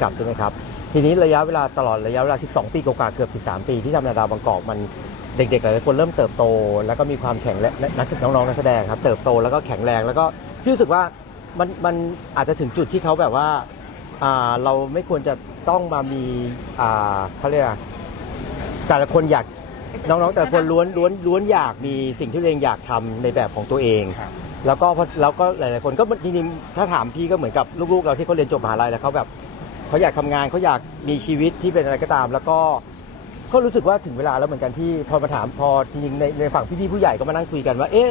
ำกับใช่ไหมครับทีนี้ระยะเวลาตลอดระยะเวลา 12 ปีกว่าๆเกือบ 13 ปีที่ทำนาดาวบางกอกมันเด็กๆหลายๆคนเริ่มเติบโต แล้วก็มีความแข็งและนักน้องๆนักแสดงครับเติบโตแล้วก็แข็งแรงแล้วก็พี่รู้สึกว่ามันมันอาจจะถึงจุดที่เขาแบบว่าอ่าเราไม่ควรจะต้องมามีอ่าเขาเรียกอะไรแต่ละคนอยากน้องๆ แต่ละคนล้วนล้วนล้วนอยากมีสิ่งที่ตัวเองอยากทำในแบบของตัวเองครับแล้วก็พอแล้วก็หลายๆคนก็จริงๆถ้าถามพี่ก็เหมือนกับลูกๆ เราที่เขาเรียนจบมหาลัยแล้วเขาแบบ เขาอยากทำงานเขาอยากมีชีวิตที่เป็นอะไรก็ตาม แล้วก็ก็รู้สึกว่าถึงเวลาแล้วเหมือนกันที่พอมาถามพอจริงๆในในฝั่งพี่ๆผู้ใหญ่ก็มานั่งคุยกันว่าเอ๊ะ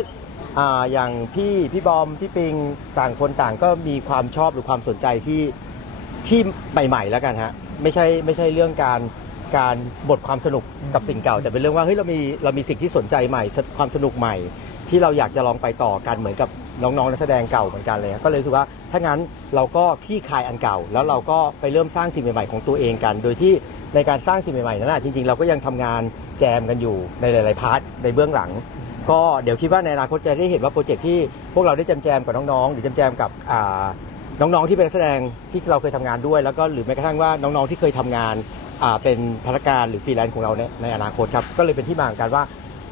อ่าอย่างพี่พี่บอมพี่ปิงต่างคนต่างก็มีความชอบหรือความสนใจที่ที่ใหม่ๆแล้วกันฮะไม่ใช่ไม่ใช่เรื่องการการบทความสนุกกับสิ่งเก่า แต่เป็นเรื่องว่าเฮ้ยเรามีเรามีสิ่งที่สนใจใหม่ความสนุกใหม่ ที่เราอยากจะลองไปต่อกันเหมือนกับ น้องๆนักแสดงเก่าเหมือนกันเลยครับก็เลยรู้สึกว่าถ้างั้นเราก็ขี้คายอันเก่า แล้วเราก็ไปเริ่มสร้างสิ่งใหม่ๆของตัวเองกัน โดยที่ในการสร้างสิ่งใหม่ๆนั้นนะจริงๆ เราก็ยังทำงานแจมกันอยู่ในหลายๆพาร์ทในเบื้องหลัง ก็เดี๋ยวคิดว่าในอนาคตจะได้เห็นว่าโปรเจกต์ที่พวกเราได้แจมๆกับน้องๆหรือแจมๆกับน้องๆที่เป็นนักแสดงที่เราเคยทำงานด้วย แล้วก็หรือแม้กระทั่งว่าน้องๆที่เคยทำงานเป็นพนักงานหรือฟรีแลนซ์ของเราในอนาคตครับก็เลยเป็นที่มาของการว่า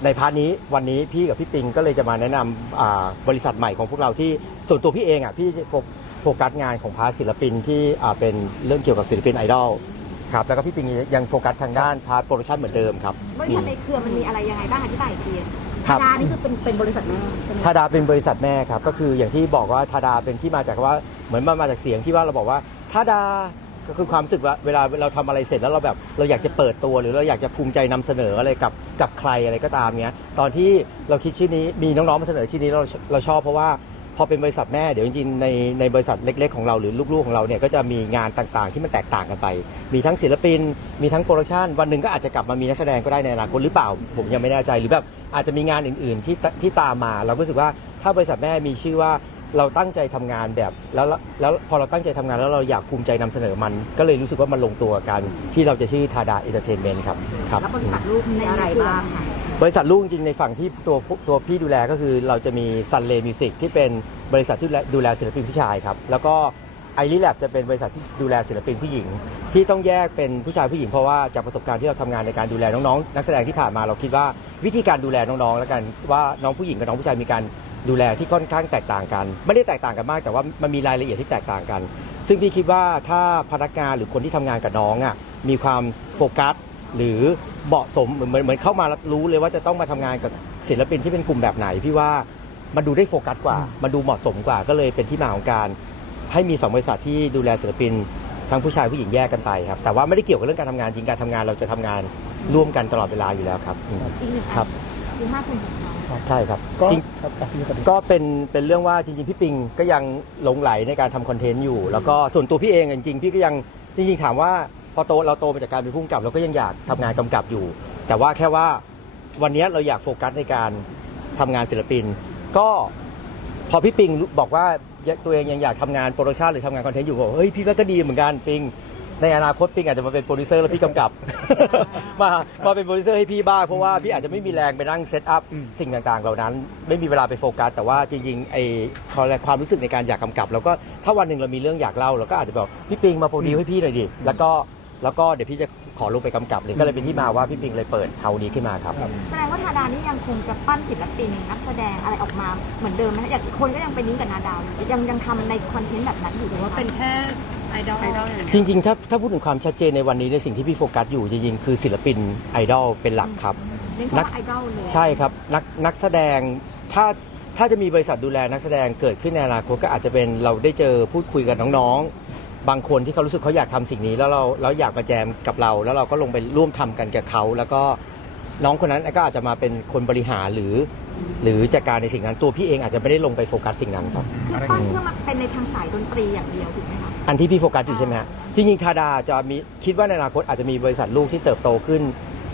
ในพาร์ทนี้วันนี้พี่กับพี่ปิงก็เลยจะมาแนะนำอ่าบริษัทใหม่ของพวกเราที่ส่วนตัวพี่เองอะพี่โฟโฟกัสงานของพาร์ทศิลปินที่อ่าเป็นเรื่องเกี่ยวกับศิลปินไอดอลครับแล้วก็พี่ปิงยังโฟกัสทางด้านพาร์ทโปรดักชันเหมือนเดิมครับบริษัทในเครือมันมีอะไรยังไงบ้างอธิบายอีกทีครับธาดานี่คือเป็นเป็นบริษัทแม่ใช่ไหมทาดาเป็นบริษัทแม่ครับก็คืออย่างที่บอกว่าทาดาเป็นที่มาจากว่าเหมือนมันมาจากเสียงที่ว่าเราบอกว่าทาดา ก็คือความรู้สึกว่าเวลาเราทำอะไรเสร็จแล้วเราแบบเราอยากจะเปิดตัวหรือเราอยากจะภูมิใจนำเสนออะไรกับกับใครอะไรก็ตามเนี้ยตอนที่เราคิดชื่อนี้มีน้องๆมาเสนอชื่อนี้เราเราชอบเพราะว่าพอเป็นบริษัทแม่เดี๋ยวจริงๆในในบริษัทเล็ก ๆ ของเราหรือลูกๆของเราเนี่ยก็จะมีงานต่างๆ ที่มันแตกต่างกันไป มีทั้งศิลปิน มีทั้งโปรดักชันวันหนึ่งก็อาจจะกลับมามีนักแสดงก็ได้ในอนาคตหรือเปล่า ผมยังไม่แน่ใจหรือแบบอาจจะมีงานอื่นๆที่ที่ตามมา เราก็รู้สึกว่าถ้าบริษัทแม่มีชื่อว่า เราตั้งใจทำงานแบบแล้วแล้วพอเราตั้งใจทำงานแล้วเราอยากภูมิใจนำเสนอมัน ก็เลยรู้สึกว่ามันลงตัวกันที่เราจะชื่อทาดาเอนเตอร์เทนเมนต์ครับครับแล้วบริษัทลูกมีอะไรบ้างคะบริษัทลูกจริงๆในฝั่งที่ตัวตัวพี่ดูแลก็คือเราจะมี Sun Lay Music ที่เป็นบริษัทที่ดูแลดูแลศิลปินผู้ชายครับแล้วก็ไอริแลบจะเป็นบริษัทที่ดูแลศิลปินผู้หญิง ที่ต้องแยกเป็นผู้ชายผู้หญิงเพราะว่าจากประสบการณ์ที่เราทำงานในการดูแลน้องๆ นักแสดงที่ผ่านมาเราคิดว่าวิธีการดูแลน้องๆ แล้วกันว่าน้องผู้หญิงกับน้องผู้ชายมีการ ดูแลที่ค่อนข้างแตกต่างกัน ไม่ได้แตกต่างกันมาก แต่ว่ามันมีรายละเอียดที่แตกต่างกัน ซึ่งพี่คิดว่าถ้าพนักงานหรือคนที่ทำงานกับน้องอะมีความโฟกัสหรือเหมาะสมเหมือนเหมือนเหมือนเข้ามาแล้วรู้เลยว่าจะต้องมาทำงานกับศิลปินที่เป็นกลุ่มแบบไหนพี่ว่ามันดูได้โฟกัสกว่า มันดูเหมาะสมกว่าก็เลยเป็นที่มาของการ ให้มี 2 บริษัทที่ดูแลศิลปินทั้งผู้ชายผู้หญิงแยกกันไปครับ แต่ว่าไม่ได้เกี่ยวกับเรื่องการทำงานจริงการทำงานเราจะทำงานร่วมกันตลอดเวลาอยู่แล้วครับอืมอีกหนึ่งอันครับคือห้าคน ของเราใช่ครับก็จริงครับอะพี่ก็ดีก็เป็นเป็นเรื่องว่าจริงๆพี่ปิงก็ยังหลงไหลในการทำคอนเทนต์อยู่ แล้วก็ส่วนตัวพี่เองจริงๆพี่ก็ยังจริงๆถามว่าพอโตเราโตมาจากการเป็นผู้กำกับเราก็ยังอยากทำงานกำกับอยู่ แต่ว่าแค่ว่าวันนี้เราอยากโฟกัสในการทำงานศิลปิน ก็พอพี่ปิงบอกว่าตัวเองยังอยากทำงานโปรดักชันหรือทำงานคอนเทนต์อยู่บอกเฮ้ยพี่ว่าก็ดีเหมือนกันปิง ในอนาคตปิงอาจจะมาเป็นโปรดิวเซอร์แล้วพี่กำกับ มามาเป็นโปรดิวเซอร์ให้พี่บ้างเพราะว่าพี่อาจจะไม่มีแรงไปนั่งเซตอัพสิ่งต่างๆ เหล่านั้น ไม่มีเวลาไปโฟกัสแต่ว่าจริงๆไอ้เขาเรียกความรู้สึกในการอยากกำกับ แล้วก็ถ้าวันหนึ่งเรามีเรื่องอยากเล่าเราก็อาจจะบอกพี่ปิงมาโปรดิวให้พี่หน่อยดิแล้วก็แล้วก็เดี๋ยวพี่จะ ขอลงไปกำกับเลยก็เลยเป็นที่มาว่าพี่ปิงเลยเปิดเฮานี้ขึ้นมาครับครับแสดงว่าธาดานี่ยังคงจะปั้นศิลปินนักแสดงอะไรออกมาเหมือนเดิมไหมคะอย่างคนก็ยังไปนิ้งกับนาดาวอยู่ยังยังทำในคอนเทนต์แบบนั้นอยู่หรือว่าเป็นแค่ไอดอลไอดอลอย่างจเงี้ยริงๆ ถ้าถ้าพูดถึงความชัดเจนในวันนี้ในสิ่งที่พี่โฟกัสอยู่จริงๆคือศิลปินไอดอลเป็นหลักครับเรียกนัว่ากไอดอลเลยใช่ครับนักนักแสดงถ้าถ้าจะมีบริษัทดูแลนักแสดงเกิดขึ้นในอนาคตก็อาจจะเป็นเราได้เจอพูดคุยกับน้องๆ บางคนที่เขารู้สึกเขาอยากทำสิ่งนี้ แล้วเราแล้วอยากมาแจมกับเรา แล้วเราก็ลงไปร่วมทำกันกับเขา แล้วก็น้องคนนั้นก็อาจจะมาเป็นคนบริหารหรือ หรือจัดการในสิ่งนั้นตัวพี่เองอาจจะไม่ได้ลงไปโฟกัสสิ่งนั้นครับคือปั้นเพื่อมาเป็นในทางสายดนตรีอย่างเดียวถูกไหมคะอันที่พี่โฟกัสอยู่ใช่ไหมฮะจริงๆทาดาจะมีคิดว่าในอนาคตอาจจะมีบริษัทลูกที่เติบโตขึ้น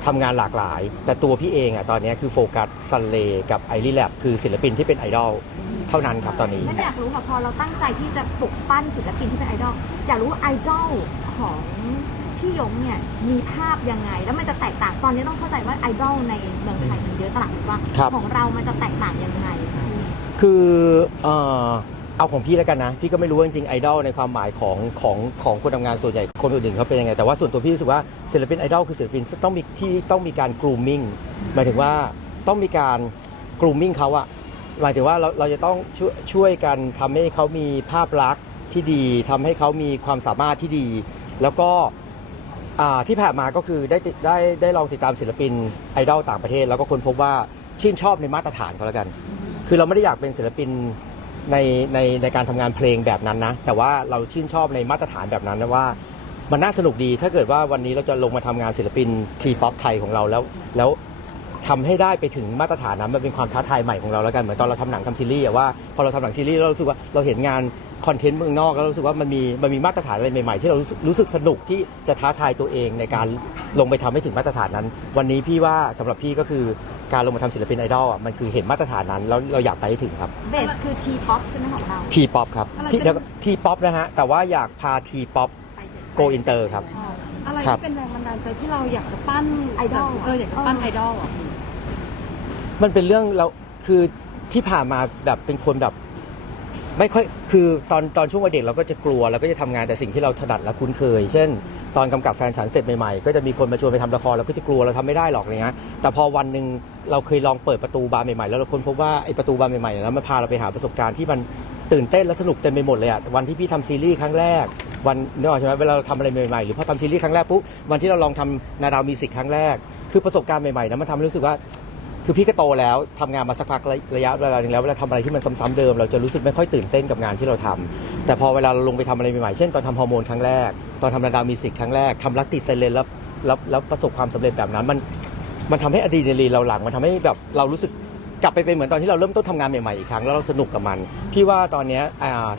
ทำงานหลากหลาย แต่ตัวพี่เองอะตอนนี้คือโฟกัสซันเลกับไอรีแลบคือศิลปินที่เป็นไอดอล เท่านั้นครับตอนนี้ฉันอยากรู้ค่ะพอเราตั้งใจที่จะปลุกปั้นศิลปินที่เป็นไอดอลอยากรู้ว่าไอดอลของพี่ยงเนี่ยมีภาพยังไง แล้วมันจะแตกต่างตอนนี้ต้องเข้าใจว่าไอดอลในเมืองไทยมันเยอะตลาดกว่างครับ ของเรามันจะแตกต่างยังไง คือเอ่อเอาเอาของพี่แล้วกันนะ พี่ก็ไม่รู้ว่าจริงๆไอดอลในความหมายของของของคนทำงานส่วนใหญ่คนอื่นๆเขาเป็นยังไง แต่ว่าส่วนตัวพี่รู้สึกว่าศิลปินไอดอลคือศิลปินต้องมีที่ต้องมีการกรูมมิ่งหมายถึงว่าต้องมีการกรูมมิ่งเขาอะ หมายถึงว่าเราเราจะต้องช่วยช่วยกันทำให้เขามีภาพลักษณ์ที่ดีทำให้เขามีความสามารถที่ดี แล้วก็อ่าที่ผ่านมาก็คือได้ติดได้ได้ลองติดตามศิลปินไอดอลต่างประเทศ แล้วก็ค้นพบว่าชื่นชอบในมาตรฐานเขาแล้วกัน คือเราไม่ได้อยากเป็นศิลปินในในในการทำงานเพลงแบบนั้นนะ แต่ว่าเราชื่นชอบในมาตรฐานแบบนั้นนะว่า มันน่าสนุกดีถ้าเกิดว่าวันนี้เราจะลงมาทำงานศิลปินทีป๊อปไทยของเราแล้วแล้ว ทำให้ได้ไปถึงมาตรฐานนั้นมันเป็นความท้าทายใหม่ของเราแล้วกันเหมือนตอนเราทำหนังทำซีรีส์อะว่าพอเราทำหนังซีรีส์แล้วเรารู้สึกว่าเราเห็นงานคอนเทนต์เมืองนอกแล้วเรารู้สึกว่ามันมีมันมีมาตรฐานอะไรใหม่ๆ ที่เรารู้สึกรู้สึกสนุกที่จะท้าทายตัวเองในการลงไปทำให้ถึงมาตรฐานนั้น วันนี้พี่ว่าสำหรับพี่ก็คือการลงมาทำศิลปินไอดอลอะมันคือเห็นมาตรฐานนั้นแล้วเราอยากไปให้ถึงครับเบสคือทีป๊อปใช่ไหมของเราทีป๊อปครับอะไรที่เป็นแล้วทีป๊อปนะฮะแต่ว่าอยากพาทีป๊อปไปเถอะโกอินเตอร์ครับอ๋ออะไรครับที่เป็นแรงบันดาลใจที่เราอยากจะปั้นไอดอลเอออยากจะปั้นไอดอลอะ มันเป็นเรื่องเราคือที่ผ่านมาแบบเป็นคนแบบ ไม่ค่อยคือตอนตอนช่วงวัยเด็กเราก็จะกลัวเราก็จะทำงานแต่สิ่งที่เราถนัดและคุ้นเคย เช่น ตอนกำกับแฟนฉันเสร็จใหม่ๆ ก็จะมีคนมาชวนไปทำละครเราก็จะกลัวเราทำไม่ได้หรอกอะไรเงี้ยแต่พอวันหนึ่งเราเคยลองเปิดประตูบานใหม่ๆ แล้วเราค้นพบว่าไอ้ประตูบานใหม่ๆแล้วมันพาเราไปหาประสบการณ์ที่มันตื่นเต้นและสนุกเต็มไปหมดเลยอะวันที่พี่ทำซีรีส์ครั้งแรก วันนึกออกใช่ไหมเวลาเราทำอะไรใหม่ๆหรือพอทำซีรีส์ครั้งแรกปุ๊บวันที่เราลองทำนาดาวมิวสิกครั้งแรก คือประสบการณ์ใหม่ๆนะมันทำให้รู้สึกว่า คือพี่ก็โตแล้วทำงานมาสักพักระยะเวลาหนึ่งแล้วเวลาทำอะไรที่มันซ้ำๆเดิม เราจะรู้สึกไม่ค่อยตื่นเต้นกับงานที่เราทำแต่พอเวลาเราลงไปทำอะไรใหม่ๆเช่นตอนทำฮอร์โมนครั้งแรก ตอนทำนาดามิวสิกครั้งแรกทำรักติดไซเลนแล้วแล้วแล้วประสบความสำเร็จแบบนั้นมันมันทำให้อะดรีนาลีนเราหลังมันทำให้แบบเรารู้สึกกลับไปเป็นเหมือนตอนที่เราเริ่มต้นทำงานใหม่ๆอีกครั้งแล้วเราสนุกกับมัน พี่ว่าตอนนี้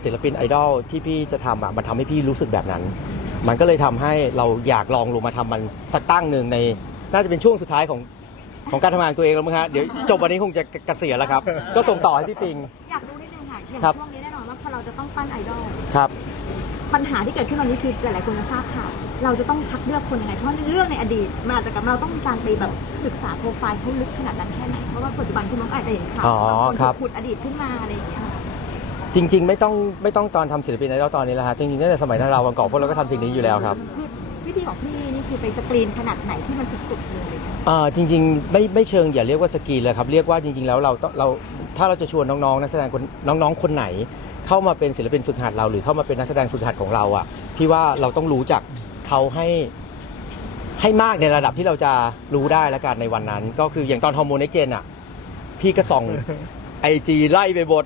ศิลปินไอดอลที่พี่จะทำอะมันทำให้พี่รู้สึกแบบนั้น มันก็เลยทำให้เราอยากลองลงมาทำมันสักตั้งหนึ่งในน่าจะเป็นช่วงสุดท้ายของ ของการทำงานตัวเองแล้วมั้งฮะเดี๋ยวจบวันนี้คงจะเกษียณแล้วครับ ก็ส่งต่อให้พี่ปิง อยากรู้นิดนึงค่ะอย่างครับ ช่วงนี้แน่นอนว่าพอเราจะต้องปั้นไอดอลครับ ปัญหาที่เกิดขึ้นตอนนี้คือหลายๆคนจะทราบข่าวเราจะต้องคัดเลือกคนยังไงเพราะเรื่องในอดีตมันอาจจะกับเราต้องมีการไปแบบศึกษาโปรไฟล์เขาลึกขนาดนั้นแค่ไหนเพราะว่าปัจจุบันคุณน้องอาจจะเห็นข่าวอ๋อว่าคนครับขุดอดีตขึ้นมาอะไรอย่างเงี้ยค่ะจริง ๆ ไม่ต้องไม่ต้องตอนทำศิลปินไอดอลตอนนี้แล้วฮะจริงๆตั้งแต่สมัยท่านเราวันก่อนพวกเราก็ทำสิ่งนี้อยู่แล้วครับ คือวิธีของพี่นี่คือไปสกรีนขนาดไหนที่มันสุดๆเลยเอ่อจริงๆไม่ไม่เชิงอย่าเรียกว่าสกรีนเลยครับเรียกว่าจริง ๆ แล้วเราต้องเราถ้าเราจะชวนน้องๆนักแสดงคนน้องๆคนไหน เข้ามาเป็นศิลปินฝึกหัดเราหรือเข้ามาเป็นนักแสดงฝึกหัดของเราอะพี่ว่าเราต้องรู้จักเขาให้ให้มากในระดับที่เราจะรู้ได้ล้วกันในวันนั้น ก็คืออย่างตอนฮอร์โมนเอ็กเจนอะพี่ก็ส่องไอจีไล่ไปบท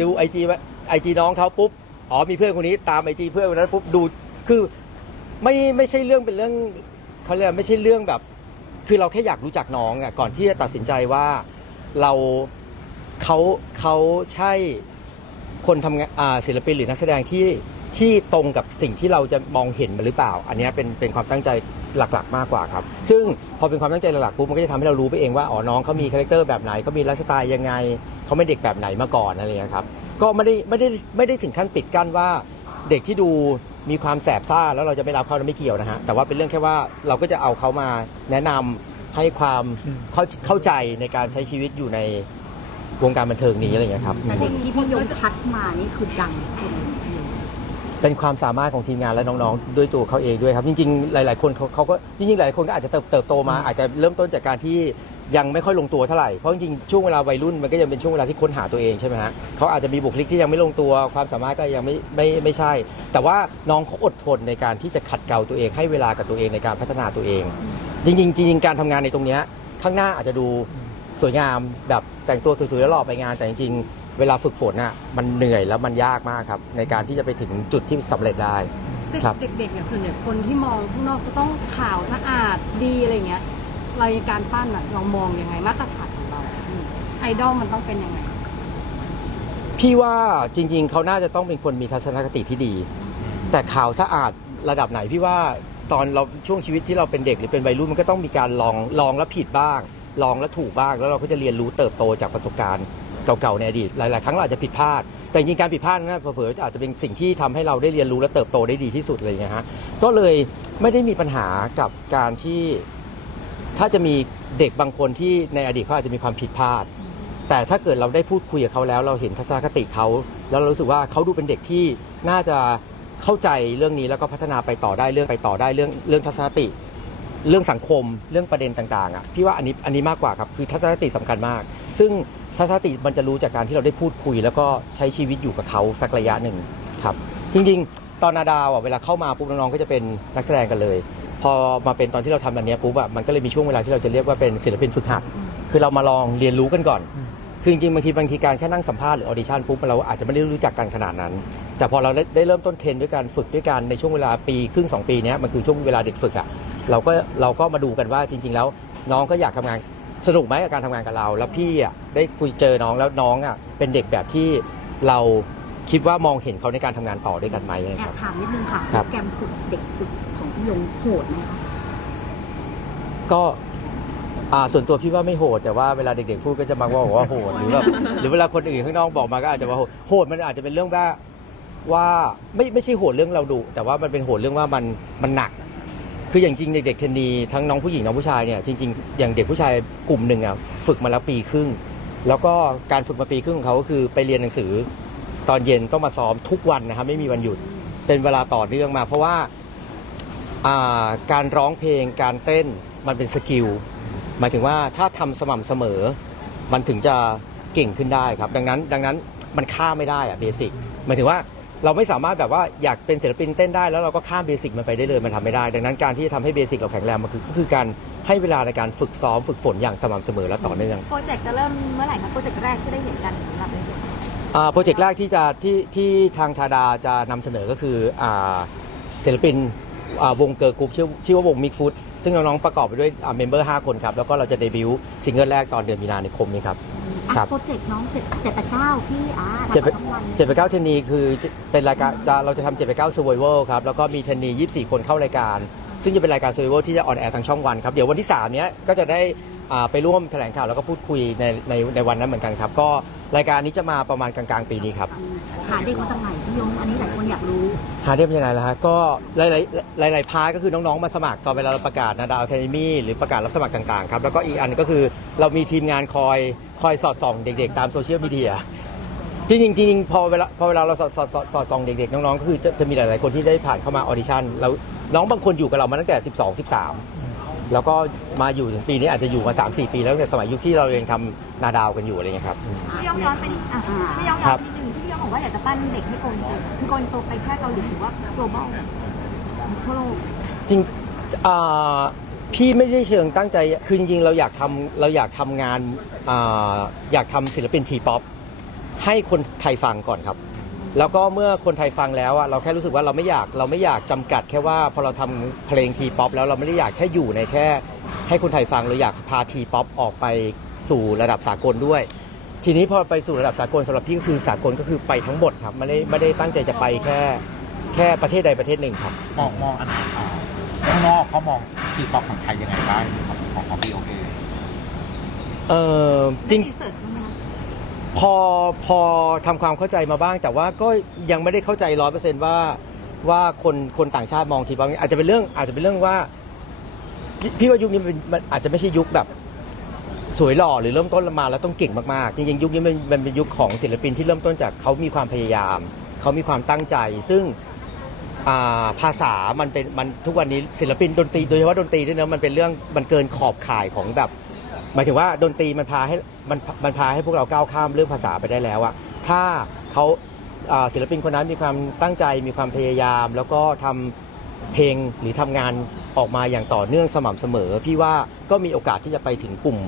ดูไอจีไอจีน้องเขาปุ๊บอ๋อมีเพื่อนคนนี้ตามไอจีเพื่อนคนนั้นปุ๊บดูคือไม่ไม่ใช่เรื่องเป็นเรื่องเขาเรียกไม่ใช่เรื่องแบบ คือเราแค่อยากรู้จักน้องอะก่อนที่จะตัดสินใจว่าเราเขาเขาใช่คนทำงานอ่าศิลปินหรือนักแสดงที่ที่ตรงกับสิ่งที่เราจะมองเห็นมันหรือเปล่า อันเนี้ยเป็นเป็นความตั้งใจหลักๆ มากกว่าครับ ซึ่งพอเป็นความตั้งใจหลักๆปุ๊บมันก็จะทำให้เรารู้ไปเองว่าอ๋อน้องเขามีคาแรคเตอร์แบบไหนเขามีไลฟ์สไตล์ยังไงเขาไม่เด็กแบบไหนมาก่อนอะไรอย่างเงี้ยครับก็ไม่ได้ไม่ได้ไม่ได้ถึงขั้นปิดกั้นว่าเด็กที่ดู มีความแสบซ่าแล้วเราจะไม่รับเขาไม่เกี่ยวนะฮะแต่ว่าเป็นเรื่องแค่ว่าเราก็จะเอาเขามาแนะนำให้ความเข้าเข้าใจในการใช้ชีวิตอยู่ในวงการบันเทิงนี้อะไรอย่างเงี้ยครับแต่เด็กที่พี่ยงคัดมานี่คือดังคนจริงเป็นความสามารถของทีมงานและน้องๆ ด้วยตัวเขาเองด้วยครับ จริงๆ หลาย ๆ คนเขาเขาก็จริงๆ หลายๆคนก็อาจจะเติบเติบโตมาอาจจะเริ่มต้นจากการที่ ยังไม่ค่อยลงตัวเท่าไหร่ เพราะจริงๆช่วงเวลาวัยรุ่นมันก็ยังเป็นช่วงเวลาที่ค้นหาตัวเองใช่ไหมฮะเขาอาจจะมีบุคลิกที่ยังไม่ลงตัวความสามารถก็ยังไม่ไม่ไม่ใช่ แต่ว่าน้องเขาอดทนในการที่จะขัดเกลาตัวเองให้เวลากับตัวเองในการพัฒนาตัวเอง จริงๆจริงๆการทำงานในตรงนี้ข้างหน้าอาจจะดูสวยงามแบบแต่งตัวสวยๆแล้วหล่อไปงาน แต่จริงๆเวลาฝึกฝนอะมันเหนื่อยแล้วมันยากมากครับในการที่จะไปถึงจุดที่สำเร็จได้ครับเด็กๆเนี่ยส่วนใหญ่คนที่มองข้างนอกจะต้องขาวสะอาดดีอะไรเงี้ย เราในการปั้นอะเรามองยังไงมาตรฐานของเราไอดอลมันต้องเป็นยังไง พี่ว่าจริง ๆ เขาน่าจะต้องเป็นคนมีทัศนคติที่ดี แต่ข่าวสะอาดระดับไหนพี่ว่าตอนเราช่วงชีวิตที่เราเป็นเด็กหรือเป็นวัยรุ่นมันก็ต้องมีการลองลองแล้วผิดบ้าง ลองแล้วถูกบ้าง แล้วเราก็จะเรียนรู้เติบโตจากประสบการณ์เก่าๆในอดีตหลาย ๆ ครั้งเราอาจจะผิดพลาด แต่จริงการผิดพลาดนั้นเผลอๆอาจจะเป็นสิ่งที่ทำให้เราได้เรียนรู้และเติบโตได้ดีที่สุดอะไรอย่างฮะก็เลยไม่ได้มีปัญหากับการที่ ถ้าจะมีเด็กบางคนที่ในอดีตเขาอาจจะมีความผิดพลาด แต่ถ้าเกิดเราได้พูดคุยกับเขาแล้ว เราเห็นทัศนคติเขาแล้วเรารู้สึกว่าเขาดูเป็นเด็กที่น่าจะเข้าใจเรื่องนี้แล้วก็พัฒนาไปต่อได้เรื่องไปต่อได้เรื่องเรื่องทัศนคติ เรื่องสังคมเรื่องประเด็นต่างๆอะพี่ว่าอันนี้อันนี้มากกว่าครับคือทัศนคติสำคัญมาก ซึ่งทัศนคติมันจะรู้จากการที่เราได้พูดคุย แล้วก็ใช้ชีวิตอยู่กับเขาสักระยะหนึ่งครับจริงๆ ตอนนาดาวอะเวลาเข้ามาปุ๊บน้องๆก็จะเป็นนักแสดงกันเลย พอมาเป็นตอนที่เราทำอันเนี้ยปุ๊บอะมันก็เลยมีช่วงเวลาที่เราจะเรียกว่าเป็นศิลปินฝึกหัด คือเรามาลองเรียนรู้กันก่อน คือจริงๆบางทีบางทีการแค่นั่งสัมภาษณ์หรือออดิชั่นปุ๊บเราอาจจะไม่ได้รู้จักกันขนาดนั้น แต่พอเราได้ได้เริ่มต้นเทรนด้วยการฝึกด้วยกันในช่วงเวลาปีครึ่งสองปีเนี้ยมันคือช่วงเวลาเด็กฝึกอะเราก็เราก็มาดูกันว่าจริง ๆ แล้วน้องก็อยากทำงานสนุกไหมกับการทำงานกับเรา แล้วพี่อะได้คุยเจอน้องแล้วน้องอะเป็นเด็กแบบที่เราคิดว่ามองเห็นเขาในการทำงานต่อด้วยกันไหมนะแอครับบ ถามนิดนึงค่ะครับ โปรแกรมฝึกเด็กฝึกของพี่ ยงโหดไหมคะก็อ่าส่วนตัวพี่ว่าไม่โหด แต่ว่าเวลาเด็กๆพูดก็จะมาว่าว่าโหดหรือแบบหรือเวลาคนอื่นข้างนอกบอกมาก็อาจจะว่าโหดโหดมันอาจจะเป็นเรื่องว่าว่าไม่ไม่ใช่โหดเรื่องเราดุแต่ว่ามันเป็นโหดเรื่องว่ามันมันหนัก คืออย่างจริงเด็กๆเทนนีทั้งน้องผู้หญิงน้องผู้ชายเนี่ยจริงๆอย่างเด็กผู้ชายกลุ่มหนึ่งอะฝึกมาแล้วปีครึ่ง แล้วก็การฝึกมาปีครึ่งของเขาก็คือไปเรียนหนังสือ ตอนเย็นต้องมาซ้อมทุกวันนะครับไม่มีวันหยุดเป็นเวลาต่อเนื่องมา เพราะว่าอ่า การร้องเพลงการเต้นมันเป็นสกิลหมายถึงว่าถ้าทำสม่ำเสมอ มันถึงจะเก่งขึ้นได้ครับ ดังนั้นดังนั้นมันข้ามไม่ได้อะเบสิกหมายถึงว่าเราไม่สามารถแบบว่าอยากเป็นศิลปินเต้นได้แล้วเราก็ข้ามเบสิกมันไปได้เลยมันทำไม่ได้ ดังนั้นการที่จะทำให้เบสิกเราแข็งแรงมันคือก็คือการให้เวลาในการฝึกซ้อมฝึกฝนอย่างสม่ำเสมอและต่อเนื่องโปรเจกต์จะเริ่มเมื่อไหร่คะโปรเจกต์แรกที่ได้เห็นกันสำหรับในเด็กอ่าโปรเจกต์แรกที่จะที่ที่ทางทาดาจะนำเสนอก็คืออ่าศิลปินอ่า วงเกิร์ลกรุ๊ปชื่อชื่อว่าวงมิกฟุตซึ่งน้องๆประกอบไปด้วยเมมเบอร์5คนครับ แล้วก็เราจะเดบิวต์ซิงเกิลแรกตอนเดือนมีนาคมนี้ครับอะครับโปรเจกต์น้องเจ็ดเจ็ดแปดเก้าพี่อ่าทำเจ็ดมาทั้งวันเจ็ดไปเก้าเทนนีคือจะเป็นรายการจะเราจะทำเจ็ดไปเก้า survival ครับ แล้วก็มีเทนนียี่สี่คนเข้ารายการ ซึ่งจะเป็นรายการ survival ที่จะออนแอร์ทางช่องวันครับ เดี๋ยววันที่ 3 เนี้ยก็จะได้อ่าไปร่วมแถลงข่าวแล้วก็พูดคุยในในในวันนั้นเหมือนกันครับ ก็ รายการนี้จะมาประมาณกลางๆ ปีนี้ครับ หาเด็กมาจากไหนพี่ยงอันนี้หลายคนอยากรู้ หาได้เป็นยังไงล่ะฮะก็หลายๆหลายๆพาร์ทก็คือน้องๆมาสมัครตอนเวลาเราประกาศนาดาวแคดมี่หรือประกาศรับสมัครต่างๆครับแล้วก็อีกอันก็คือเรามีทีมงานคอยคอยสอดส่องเด็กๆ ตามโซเชียลมีเดียจริงๆจริงๆพอเวลาพอเวลาเราสอดสอดสอดสอดส่องเด็กๆน้องๆก็คือจะจะมีหลายๆคนที่ได้ผ่านเข้ามาออดิชั่นแล้วน้องบางคนอยู่กับเรามาตั้งแต่ 12 13 แล้วก็มาอยู่ถึงปีนี้อาจจะอยู่มา 3-4 ปีแล้วตั้งแต่สมัยยุคที่เรายังทำ นาดาวกันอยู่อะไรเงี้ยครับ พี่ยองย้อนไปนิดอะพี่ยองย้อนไปนิดนึงที่พี่ยองบอกว่าอยากจะปั้นเด็กให้โกนโตคือโกนโตไปแค่เกาหลีหรือว่า global ทั่วโลก จริงอ่าพี่ไม่ได้เชิงตั้งใจคือจริงๆเราอยากทำเราอยากทำงานอาอยากทำศิลปินทีป๊อปให้คนไทยฟังก่อนครับ แล้วก็เมื่อคนไทยฟังแล้วอะเราแค่รู้สึกว่าเราไม่อยากเราไม่อยากจำกัดแค่ว่าพอเราทำเพลงทีป๊อปแล้วเราไม่ได้อยากแค่อยู่ในแค่ ให้คนไทยฟังเราอยากพาทีป๊อปออกไป สู่ระดับสากลด้วย ทีนี้พอไปสู่ระดับสากลสำหรับพี่ก็คือสากลก็คือไปทั้งหมดครับไม่ได้ไม่ได้ตั้งใจจะไปแค่แค่ประเทศใดประเทศหนึ่งครับ มองมองอนาคตข้างนอกเขามองทีป๊อปของไทยยังไงบ้างของของของพี่โอเคเออจริงรีเสิร์ชบ้างไหมคะพอพอทำความเข้าใจมาบ้าง แต่ว่าก็ยังไม่ได้เข้าใจร้อยเปอร์เซนต์ว่าว่าคนคนต่างชาติมองทีป๊อปอาจจะเป็นเรื่องอาจจะเป็นเรื่องว่าพี่พี่ว่ายุคนี้มันเป็นมันอาจจะไม่ใช่ยุคแบบ สวยหล่อหรือเริ่มต้นมาแล้วต้องเก่งมากๆ จริงๆ ยุคนี้มันมันเป็นยุคของศิลปินที่เริ่มต้นจากเขามีความพยายาม เขามีความตั้งใจ ซึ่งาภาษา มันเป็นมันทุกวันนี้ศิลปินดนตรีโดยเฉพาะดนตรีด้วยนะมันเป็นเรื่องมันเกินขอบข่ายของแบบหมายถึงว่าดนตรีมันพาให้มันมันพาให้พวกเราก้าวข้ามเรื่องภาษาไปได้แล้วอะถ้าเขาศิลปินคนนั้นมีความตั้งใจมีความพยายาม แล้วก็ทำเพลงหรือทำงานออกมาอย่างต่อเนื่องสม่ำเสมอ พี่ว่าก็มีโอกาสที่จะไปถึงกลุ่ม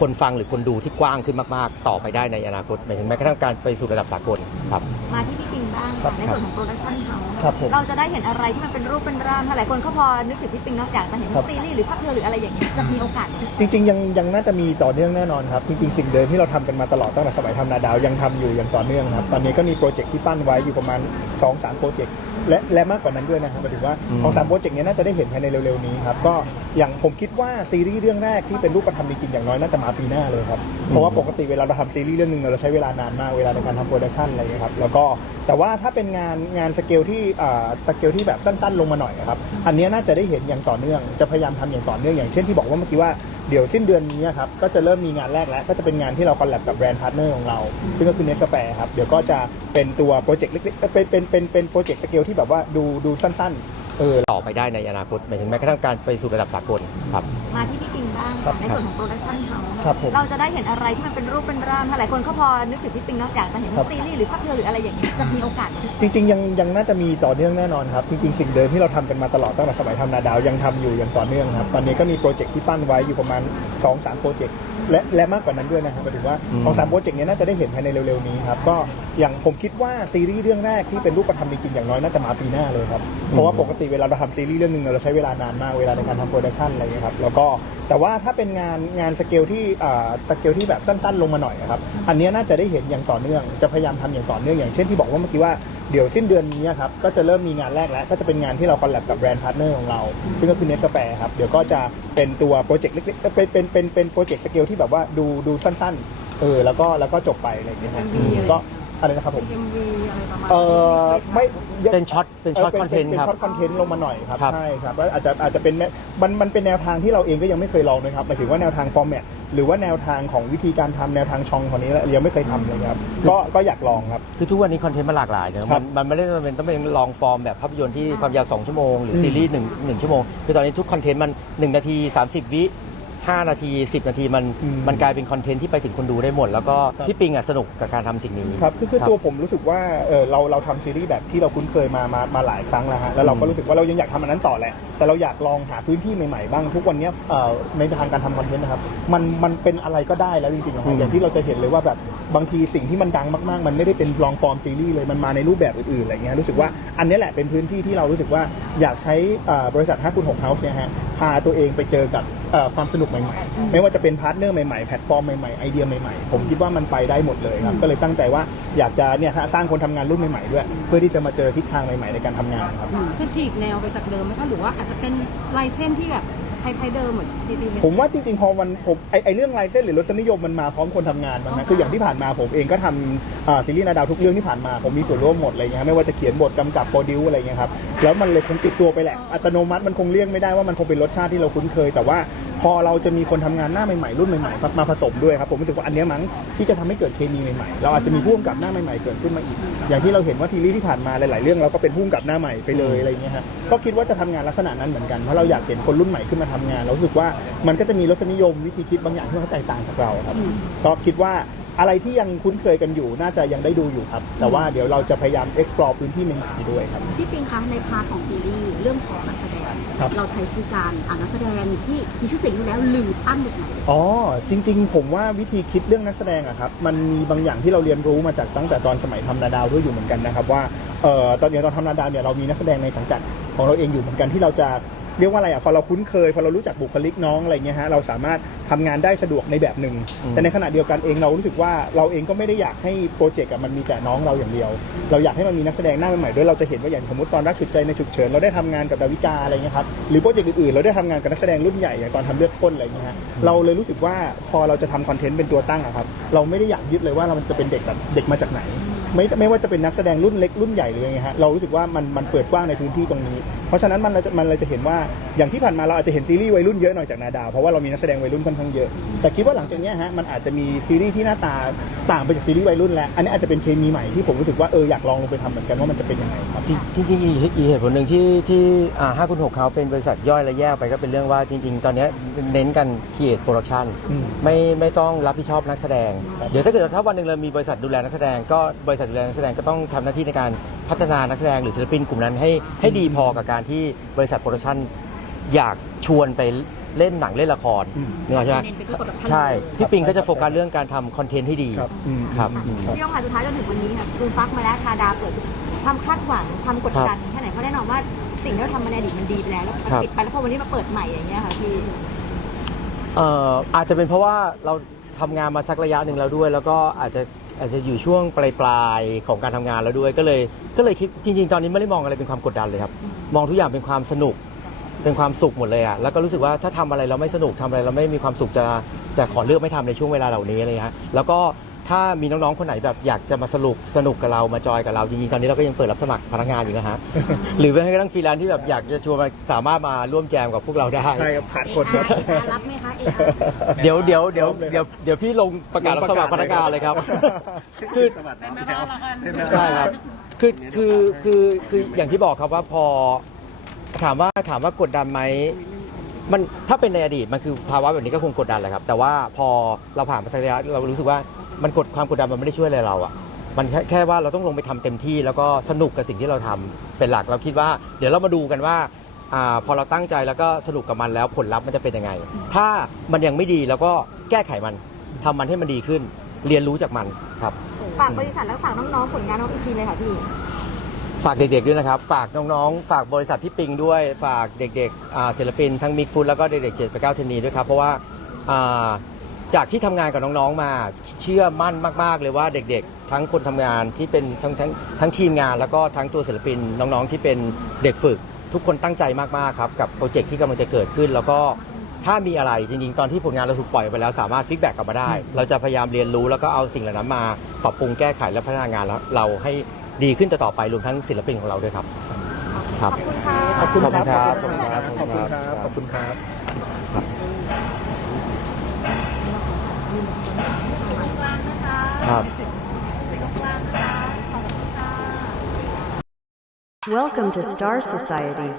คนฟังหรือคนดูที่กว้างขึ้นมาก ๆ ต่อไปได้ในอนาคตหมายถึงแม้กระทั่งการไปสู่ระดับสากลครับ มาที่พี่ปิงบ้างครับในส่วนของโปรดักชั่นเขาครับผมเราจะได้เห็นอะไรที่มันเป็นรูปเป็นร่างถ้าหลายคนเขาพอนึกถึงพี่ปิงนอกจากจะเห็นครับ ซีรีส์หรือภาพยนตร์หรืออะไรอย่างเงี้ยจะมีโอกาสจริงๆยังยังน่าจะมีต่อเนื่องแน่นอนครับ จริงๆ สิ่งเดิมที่เราทำกันมาตลอดตั้งแต่สมัยทำนาดาวยังทำอยู่อย่างต่อเนื่องครับ ตอนนี้ก็มีโปรเจกต์ที่ปั้นไว้อยู่ประมาณ2 3โปรเจกต์ และและมากกว่านั้นด้วยนะครับหมายถึงว่าอืมสองสามโปรเจกต์เนี้ยน่าจะได้เห็นภายในเร็วๆนี้ครับก็อย่างผมคิดว่าซีรีส์เรื่องแรกที่เป็นรูปธรรมจริงๆอย่างน้อยน่าจะมาปีหน้าเลยครับเพราะว่าปกติเวลาเราทำซีรีส์เรื่องหนึ่งเราใช้เวลานานมากเวลาในการทำโปรดักชันอะไรอย่างเงี้ยครับแล้วก็แต่ว่าถ้าเป็นงานงานสเกลที่อ่าสเกลที่แบบสั้น ๆ ลงมาหน่อยครับอันเนี้ยน่าจะได้เห็นอย่างต่อเนื่องจะพยายามทำอย่างต่อเนื่องอย่างเช่นที่บอกว่าเมื่อกี้ว่า เดี๋ยวสิ้นเดือนนี้ครับก็จะเริ่มมีงานแรกแล้ว ก็จะเป็นงานที่เราคอลแลบกับแบรนด์พาร์ทเนอร์ของเรา ซึ่งก็คือเนสแปรครับ เดี๋ยวก็จะเป็นตัวโปรเจกต์เล็กๆเป็นเป็นเป็นเป็นโปรเจกต์สเกลที่แบบว่าดูดูสั้นๆเออต่อไปได้ในอนาคตหมายถึงแม้กระทั่งการไปสู่ระดับสากลครับ มาที่พี่ปิง บ้างครัค่ะบในส่วนของโปรดักชั่นเขาครับผมเราจะได้เห็นอะไรที่มันเป็นรูปเป็นร่างค่ะหลายคนก็พอนึกถึงพี่ปิงเนอกอยากจะเห็นครับ ซีรีส์หรือภาพยนตร์หรืออะไรอย่างนี้ยจะมีโอกาสไหม จริงๆยังยังน่าจะมีต่อเนื่องแน่นอนครับ จริงๆ สิ่งเดิมที่เราทำกันมาตลอดตั้งแต่สมัยทำนาดาวยังทำอยู่อย่างต่อเนื่องครับ ตอนนี้ก็มีโปรเจกต์ที่ปั้นไว้อยู่ประมาณ2-3โปรเจกต์และและมากกว่านั้นด้วยนะครับหมายถึงว่าอืมสองสามโปรเจกต์เนี้ยน่าจะได้เห็นภายในเร็วๆนี้ครับก็อย่างผมคิดว่าซีรีส์เรื่องแรกที่เป็นรูปธรรมจริงๆอย่างน้อยน่าจะมาปีหน้าเลยครับเพราะว่าปกติเวลาเราทำซีรีส์เรื่องหนึ่งเราใช้เวลานานมากเวลาในการทำโปรดักชันอะไรอย่างเงี้ยครับแล้วก็แต่ว่าถ้าเป็นงานงานสเกลที่อ่าสเกลที่แบบสั้น ๆ ลงมาหน่อยนะครับอันเนี้ยน่าจะได้เห็นอย่างต่อเนื่อง จะพยายามทำอย่างต่อเนื่องอย่างเช่นที่บอกว่าเมื่อกี้ว่าเดี๋ยวสิ้นเดือนนี้ครับก็จะเริ่มมีงานแรกแล้ว ก็จะเป็นงานที่เราคอลแลบกับแบรนด์พาร์ทเนอร์ของเรา ซึ่งก็คือเนสแปรครับเดี๋ยวก็จะเป็นตัวโปรเจกต์เล็กๆเป็นเป็นเป็นเป็นโปรเจกต์สเกลที่แบบว่าดูดูสั้น ๆเออแล้วก็แล้วก็จบไปอะไรอย่างเงี้ยครับ MV อะไรก็ อะไรนะครับผม MV อะไรประมาณเออไม่เป็นช็อตเป็นช็อตเคอนเทนต์เป็นครับช็อตคอนเทนต์ลงมาหน่อยครับครับ ใช่ครับว่าอาจจะอาจจะเป็นแม่มันมันเป็นแนวทางที่เราเองก็ยังไม่เคยลองเลยครับหมายถึงว่าแนวทางฟอร์แมตหรือว่าแนวทางของวิธีการทำแนวทางช่องของนี้เรายังไม่เคยทำเลยครับก็ก็อยากลองครับ คือทุกวันนี้คอนเทนต์มันหลากหลายเนอะครัมับนมันไม่ได้จำเป็นต้องเป็นลองฟอร์มแบบภาพยนตร์ที่ความยาว 2 ชั่วโมง หรือซีรีส์หนึ่งหนึ่งชั่วโมง คือตอนนี้ทุกคอนเทนต์มัน 1 นาที 30 วิ 5 นาที 10 นาทีมันอืม มันกลายเป็นคอนเทนต์ที่ไปถึงคนดูได้หมด แล้วก็ครับพี่ปิงอะสนุกกับการทำสิ่งนี้ครับคือคือตัวผมรู้สึกว่าเออเราเราทำซีรีส์แบบที่เราคุ้นเคยมามามาหลายครั้งแล้วฮะแล้วเราก็รู้สึกว่าเรายังอยากทำอันนั้นต่อแหละแต่เราอยากลองหาพื้นที่ใหม่ๆบ้างทุกวันเนี้ยเอ่อในทางการทำคอนเทนต์นะครับมันมันเป็นอะไรก็ได้แล้วจริงๆอะอืฮะมอย่างที่เราจะเห็นเลยว่าแบบบางทีสิ่งที่มันดังมากๆ มันไม่ได้เป็นลองฟอร์มซีรีส์เลยมันมาในรูปแบบอื่นๆอะไรเงี้ยรู้สึกว่าอันนี้แหละเป็นพื้นที่ที่เรารู้สึกว่าอยากใช้เอ่อบริษัท5คูณ6 House เนี่ยฮะพาตัวเองไปเจอกับเอ่อความสนุกใหม่ๆ ไม่ว่าจะเป็นพาร์ทเนอร์ใหม่ๆ แพลตฟอร์มใหม่ๆ ไอเดียใหม่ๆ ผมคิดว่ามันไปได้หมดเลยครับ ก็เลยตั้งใจว่าอยากจะเนี่ยฮะสร้างคนทำงานรุ่นใหม่ๆด้วย เพื่อที่จะมาเจอทิศทางใหม่ๆในการทำงานครับจะฉีกแนวไปจากเดิมไหมคะหรือว่าอาจจะเป็นลายเส้นที่แบบค ล้ายๆเดิมเหมือน GTH ผมว่าจริงๆพอมันผมไอไอเรื่องลายเส้นหรือรสนิยมมันมาพร้อมคนทำงานมั้งนะคืออย่างที่ผ่านมาผมเองก็ทำอ่าซีรีส์นาดาวทุกเรื่องที่ผ่านมาผมมีส่วนร่วมหมดอะไรเงี้ยไม่ว่าจะเขียนบทกำกับโปรดิวอะไรเงี้ยครับแล้วมันเลยคงติดตัวไปแหละอัตโนมัติมันคงเลี่ยงไม่ได้ว่ามันคงเป็นรสชาติที่เราคุ้นเคย แต่ว่าพอเราจะมีคนทำงานหน้าใหม่ๆรุ่นใหม่ๆมาผสมด้วยครับผมรู้สึกว่าอันเนี้ยมั้งที่จะทำให้เกิดเคมีใหม่ๆเราอาจจะมีผู้กำกับหน้าใหม่ๆเกิดขึ้นมาอีก อย่างที่เราเห็นว่าทีรีส์ที่ผ่านมาหลาย ๆ เรื่องเราก็เป็นผู้กำกับหน้าใหม่ไปเลยอะไรเงี้ยฮะก็คิดว่าจะทำงานลักษณะนั้นเหมือนกันเพราะเราอยากเห็นคนรุ่นใหม่ขึ้นมาทำงานเรารู้สึกว่ามันก็จะมีรสนิยมวิธีคิดบางอย่างที่มันแตกต่างจากเราครับก็คิดว่าอะไรที่ยังคุ้นเคยกันอยู่น่าจะยังได้ดูอยู่ครับ แต่ว่าเดี๋ยวเราจะพยายาม explore พื้นที่ใหม่ๆด้วยครับพี่ปิงคะในพาร์ทของซีรีส์เรื่องของนักแสดง ครับ เราใช้คือการอ่านนักแสดงที่มีชื่อเสียงอยู่แล้วหรือปั้นเด็กใหม่อ๋อจริง ๆ ผมว่าวิธีคิดเรื่องนักแสดงอะครับมันมีบางอย่างที่เราเรียนรู้มาจากตั้งแต่ตอนสมัยทำนาดาวด้วยอยู่เหมือนกันนะครับว่าเอ่อตอนอย่างตอนทำนาดาวเนี่ยเรามีนักแสดงในสังกัดของเราเองอยู่เหมือนกันที่เราจะ เรียกว่าอะไรอะพอเราคุ้นเคยพอเรารู้จักบุคลิกน้องอะไรเงี้ยฮะเราสามารถทำงานได้สะดวกในแบบหนึ่งอืมแต่ในขณะเดียวกันเองเรารู้สึกว่าเราเองก็ไม่ได้อยากให้โปรเจกต์อะมันมีแต่น้องเราอย่างเดียว เราอยากให้มันมีนักแสดงหน้าใหม่ๆด้วยเราจะเห็นว่าอย่างสมมติตอนรักฉุดใจในฉุกเฉินเราได้ทำงานกับดาวิกาอะไรเงี้ยครับหรือโปรเจกต์อื่นๆเราได้ทำงานกับนักแสดงรุ่นใหญ่อย่างตอนทำเลือดข้นอะไรเงี้ยฮะเราเลยรู้สึกว่าพอเราจะทำคอนเทนต์เป็นตัวตั้งอะครับเราไม่ได้อยากยึดเลยว่าเราจะเป็นเด็กแบบเด็กมาจากไหน ไม่ไม่ว่าจะเป็นนักแสดงรุ่นเล็กรุ่นใหญ่หรือยังไงฮะเรารู้สึกว่ามันมันเปิดกว้างในพื้นที่ตรงนี้ เพราะฉะนั้นมันเราจะมันเราจะเห็นว่าอย่างที่ผ่านมาเราอาจจะเห็นซีรีส์วัยรุ่นเยอะหน่อยจากนาดาวเพราะว่าเรามีนักแสดงวัยรุ่นค่อนข้างเยอะ แต่คิดว่าหลังจากเนี้ยฮะมันอาจจะมีซีรีส์ที่หน้าตาต่างไปจากซีรีส์วัยรุ่นแล้วอันนี้อาจจะเป็นเคมีใหม่ที่ผมรู้สึกว่าเอออยากลองลงไปทำเหมือนกันว่ามันจะเป็นยังไงครับ จริงจริงๆอีกอีกเหตุผลหนึ่งที่ที่อ่าห้าคุณหกเขาเป็นบริษัทย่อยและแยกไปก็เป็นเรื่องว่าจริง ๆ ตอนเนี้ยเน้นกันค e เอทโปรดักชันอืมไม่ไม่ต้องรับผิดชอบนักแสดงครับเดี๋ยวถ้าเกิดถ้าวันหนึ่งเรามีบริษัทดูแลนักแสดงก็บริษัทดูแลนักแสดงก็ต้องทำหน้าที่ในการพัฒนานักแสดงหรือศิลปินกลุ่มนั้นให้ให้ดีพอกับการที่บริษัทโปรดักชันอยากชวนไปเล่นหนังเล่นละครอืมเนกออกใช่ไหมเน้นไปที่ production ใช่เลยพี่ปิงก็จะโฟกัสเรื่องการทำคอนเทนต์ที่ดีครับอืมครับอืมพี่ยงค่ะสุดท้ายจนถึงวันนี้ค่ะคุณฟักมาแล้วทาดาเกิดความคาดหวังความกดดันแค่ไหนเพราะแน่นอนว่าสิ่งที่เราทำมาในอดีตมันดีไปแล้วแล้วมันครับปิดไปแล้วพอวันนี้มาเปิดใหม่อย่างเงี้ยค่ะพี่เอ่ออาจจะเป็นเพราะว่าเรา ทำงานมาสักระยะหนึ่งแล้วด้วย แล้วก็อาจจะอาจจะอยู่ช่วงปลายปลายๆของการทำงานแล้วด้วย ก็เลยก็เลยคิดจริงๆ ตอนนี้ไม่ได้มองอะไรเป็นความกดดันเลยครับ มองทุกอย่างเป็นความสนุกเป็นความสุขหมดเลยอะแล้วก็รู้สึกว่าถ้าทำอะไรเราไม่สนุกทำอะไรเราไม่มีความสุขจะจะขอเลือกไม่ทำในช่วงเวลาเหล่านี้เลยฮะแล้วก็ ถ้ามีน้องๆคนไหนแบบอยากจะมาสนุกสนุกกับเรามาจอยกับเราจริงๆตอนนี้เราก็ยังเปิดรับสมัครพนักงานอยู่นะฮะ หรือแม้กระทั่งฟรีแลนซ์ที่แบบอยากจะชวนมาสามารถมาร่วมแจมกับพวกเราได้ ใช่ครับขาดคนครับ รับไหมคะเอเดี๋ยวเดี๋ยวเดี๋ยวพร้อมเลยครับเดี๋ยวเดี๋ยวพี่ลงประกาศรับสมัครพนักงานเลยครับ คือได้ครับคือคือคือคืออย่างที่บอกครับว่าพอถามว่าถามว่ากดดันไหมมันถ้าเป็นในอดีตมันคือภาวะแบบนี้ก็คงกดดันแหละครับ แต่ว่าพอเราผ่านมาสักระยะเรารู้สึกว่า มันกดความกดดันมันไม่ได้ช่วยอะไรเราอะมันแค่แค่ว่าเราต้องลงไปทำเต็มที่แล้วก็สนุกกับสิ่งที่เราทำเป็นหลักเราคิดว่า เดี๋ยวเรามาดูกันว่าอ่าพอเราตั้งใจแล้วก็สนุกกับมันแล้วผลลัพธ์มันจะเป็นยังไง ถ้ามันยังไม่ดีเราก็แก้ไขมันทำมันให้มันดีขึ้น เรียนรู้จากมันครับฝากบริษัทแล้วฝากน้องๆผลงานน้องอีกทีเลยค่ะพี่ฝากเด็กๆด้วยนะครับ ฝากน้องๆ ฝากบริษัทพี่ปิงด้วย ฝากเด็กๆอ่าศิลปินทั้งมิกฟุตแล้วก็เด็กๆเจ็ดไปเก้าเทนนีด้วยครับ เพราะว่าอ่า จากที่ทำงานกับน้องๆมา เชื่อมั่นมาก ๆ เลยว่าเด็กๆ ทั้งคนทำงานที่เป็นทั้งทั้งทั้งทีมงานแล้วก็ทั้งตัวศิลปินน้องๆที่เป็นเด็กฝึก ทุกคนตั้งใจมากๆครับกับโปรเจกต์ที่กำลังจะเกิดขึ้น แล้วก็ถ้ามีอะไรจริงๆ ตอนที่ผลงานเราถูกปล่อยไปแล้วสามารถฟีดแบ็กกลับมาได้ เราจะพยายามเรียนรู้แล้วก็เอาสิ่งเหล่านั้นมาปรับปรุงแก้ไขและพัฒนางานแล้วเราให้ดีขึ้นต่อๆไปรวมทั้งศิลปินของเราด้วยครับ ครับ ขอบคุณค่ะ ขอบคุณครับขขออบบคุคุณณคครัรับบขอบคุณครับ ขอบคุณครับ ครับ Welcome to Star Society.